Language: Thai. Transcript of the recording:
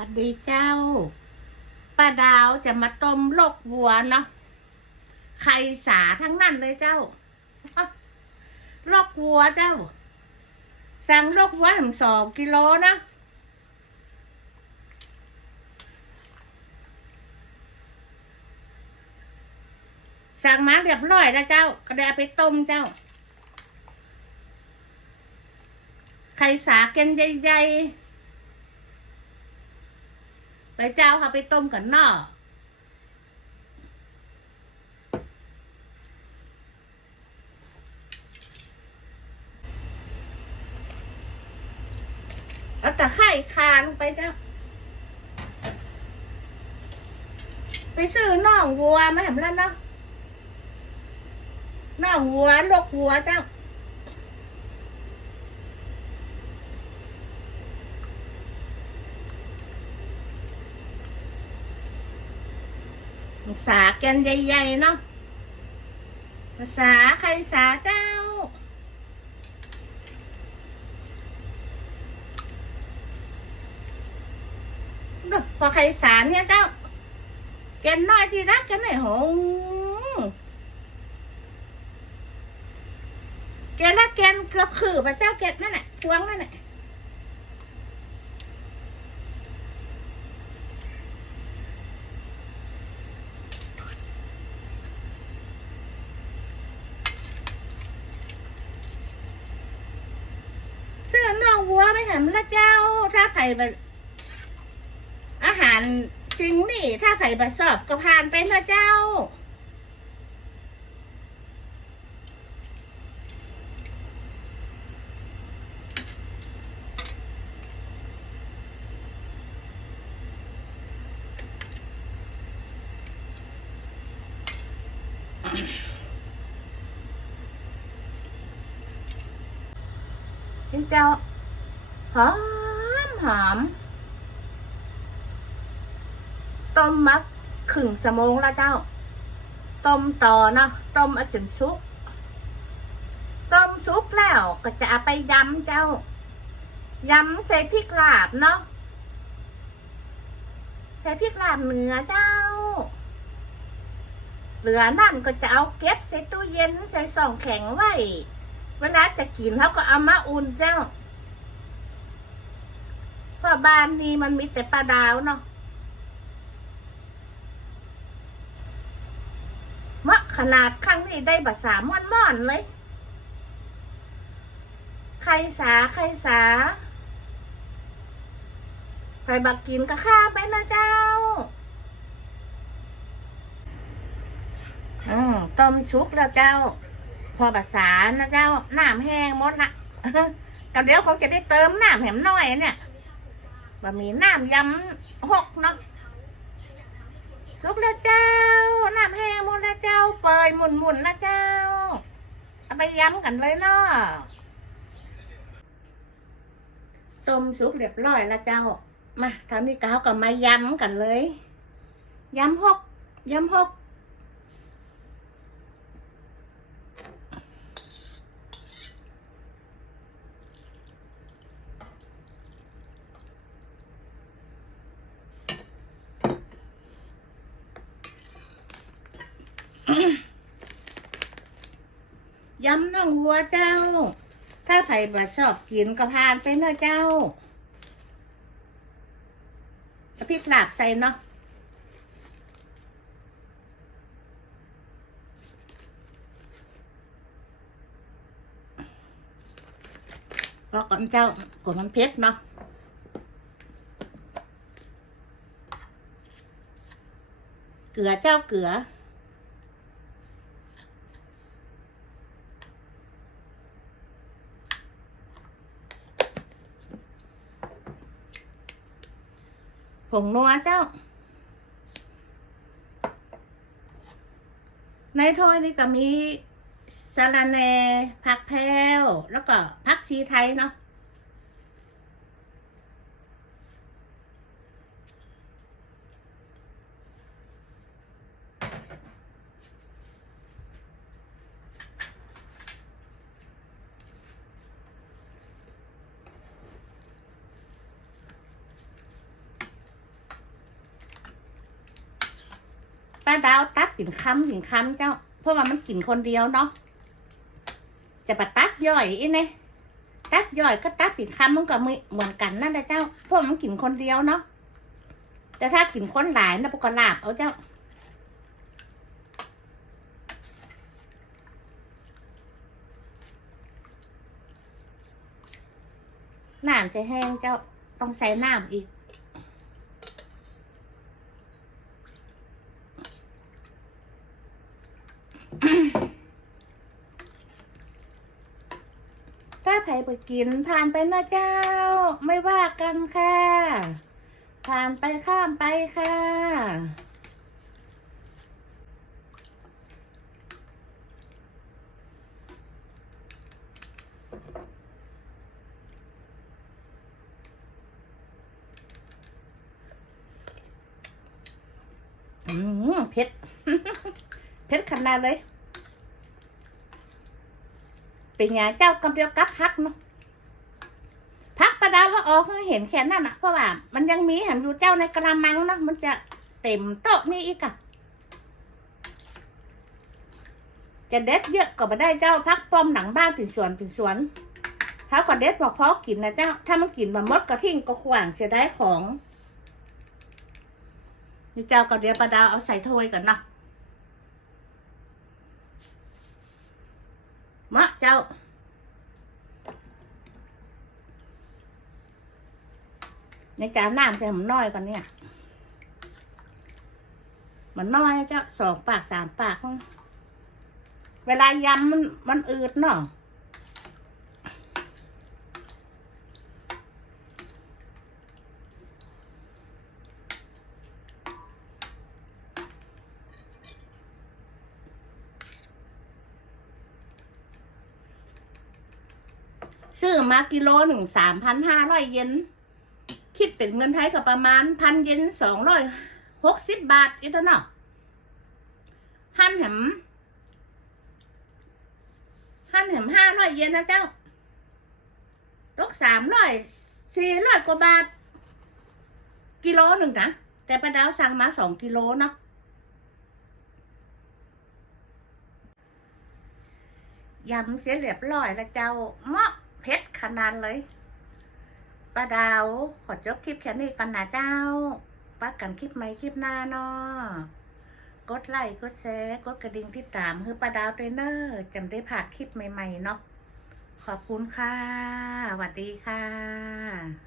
วัสดีเจ้าป้าดาวจะมาต้มลกวัวเนาะไข่สาทั้งนั้นเลยเจ้าลกวัวเจ้า สั่งลกวัวถึงสองกิโลนะสั่งมาเรียบร้อยแล้วเจ้า ก็ได้ไปต้มเจ้า ไข่สาแกนใหญ่ๆ ไปเจ้าค่ะไปต้มกันนอเอาแต่ไข่คาลงไปเจ้าไปซื้อน่องวัวมาเห็นแล้วเนาะน่องวัวลกวัวเจ้า ภาษาแกนใหญ่ๆเนาะภาษาใครสาเจ้า พอใครสารเนี่ยเจ้า แกนน้อยที่รักกันไหนหงแกนละแกนเกือบคือพระเจ้าแกนนั่นแหละพวงนั่นแหละ เสื้อน่องวัวไปเห็นละเจ้า ถ้าไผ่แบบอาหารสิ่งนี่ ถ้าไผ่บะสอบก็ผ่านไปนะเจ้าพี่เจ้า หอมหอมต้มมักขึงสมงล้วเจ้า ต้มต่อเนาะต้มอาจนสุก ต้มสุกแล้วก็จะไปยำเจ้า ยำใส่พริกลาบเนาะใส่พริกลาบเนื้อเจ้า เหลือนั่นก็จะเอาเก็บใส่ตู้เย็นใส่ซองแข็งไว้ เวลาจะกินเขาก็เอามาอุ่นเจ้า เพราบ้านนี้มันมีแต่ปลาดาวเนาะมะขนาดครั้งนี้ได้บะสาม่อนม่อนเลย ใครสาใครสาใครบักกินก็ข้าไปนะเจ้า อืมต้มชุกแล้วเจ้า พอภาษานะเจ้าน้ำแห้งหมดละก็เดี๋ยวคงจะได้เติมน้ำแหมน้อยเนี่ย บะหมี่น้ำยำหกเนาะสุกแล้วเจ้า น้ำแห้งหมดแล้วเจ้า เปยหมุนหมุนๆนะเจ้า เอาไปย้ำกันเลยเนาะต้มสุกเรียบร้อยแล้วเจ้า มาทำนี่ก้าวก็มาย้ำกันเลย ย้ำหกย้ำหก ยำน่องวัวเจ้า ถ้าไผ่บะชอบกินก็พานไปเนอะเจ้าเอาพริกหลาบใส่เนาะก็ก่อนเจ้ากดมันเผ็ดเนาะเกลือเจ้าเกลือ งนัวเจ้า ในถ้วยนี่ก็มีสาระแหน่ผักแพลวแล้วก็ผักชีไทยเนาะ ป้าดาวตัดกินคำกินคำเจ้า เพราะว่ามันกินคนเดียวเนาะจะไปตัดย่อยอีเนี่ยตัดย่อยก็ตัดปิดคำมันก็ไม่เหมือนกันนั่นแหละเจ้าเพราะมันกินคนเดียวเนาะแต่ถ้ากินคนหลายนะปกลาบเอาเจ้าน้ำจะแห้งเจ้าต้องใส่น้ำอีก ถ้าใคร ไปกินผ่านไปนะเจ้า ไม่ว่ากันค่ะ ผ่านไปข้ามไปค่ะ อืมเผ็ด เผ็ดขนาดเลย เป็นไงเจ้ากำเดียวกับพักเนาะพักประดาว่าออกให้เห็นแค่นั้นนะเพราะว่า มันยังมีเห็นอยู่เจ้าในกระมังนะมันจะเต็มโต๊ะนี่อีกอะจะเด็ดเยอะก็ไม่ได้เจ้าพักป้อมหนังบ้านเป็นสวนเป็นสวน ถ้าก็เด็ดบอกพอกินนะเจ้า ถ้ามันกินมามดก็ทิ้งก็ขวางเสียได้ของนี่เจ้าก็เดียวประดาวเอาใส่ถ้วยก่อนเนาะ มะเจ้า ในจานน้ำใส่มันน้อยก่อนเนี่ย มันน้อยเจ้าสองปากสามปาก เวลายำมันมันอืดเนาะ ซื้อมากิโลหนึ่งสามพันห้าร้อยเยนคิดเป็นเงินไทยก็ประมาณพันเยนสองร้อยหกสิบบาทอีกแล้วเนาะหั่นแหมหั่นแหมห้าร้อยเยนนะเจ้าตกสามร้อยสี่ร้อยกว่าบาท กิโลหนึ่งนะแต่ประดาวสั่งมาสองกิโลเนาะยำเสียเรียบร้อยแล้วเจ้าเมาะ เพชรขนาดเลยป้าดาวขอจบคลิปแค่นี้ก่อนนะเจ้าป้ากันคลิปใหม่คลิปหน้าเนาะกดไลค์กดแชร์กดกระดิ่งที่ตามคือป้าดาวเทรนเนอร์จำได้ผ่านคลิปใหม่ ๆ เนาะขอบคุณค่ะสวัสดีค่ะ